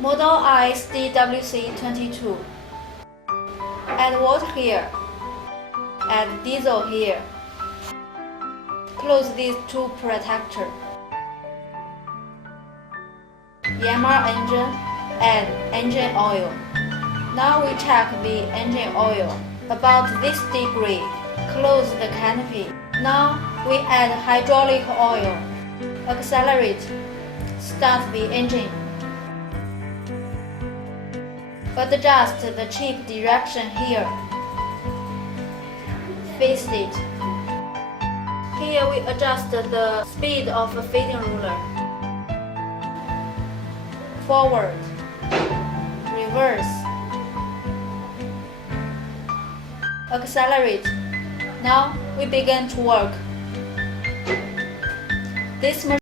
Model ISDWC22. Add water here. Add diesel here. Close these two protectors. EMR engine, add engine oil. Now we check the engine oil. About this degree, close the canopy. Now we add hydraulic oil. Accelerate. Start the engine. Adjust the chip direction here. Face it. Here we adjust the speed of a feeding ruler. Forward. Reverse. Accelerate. Now we begin to work. This machine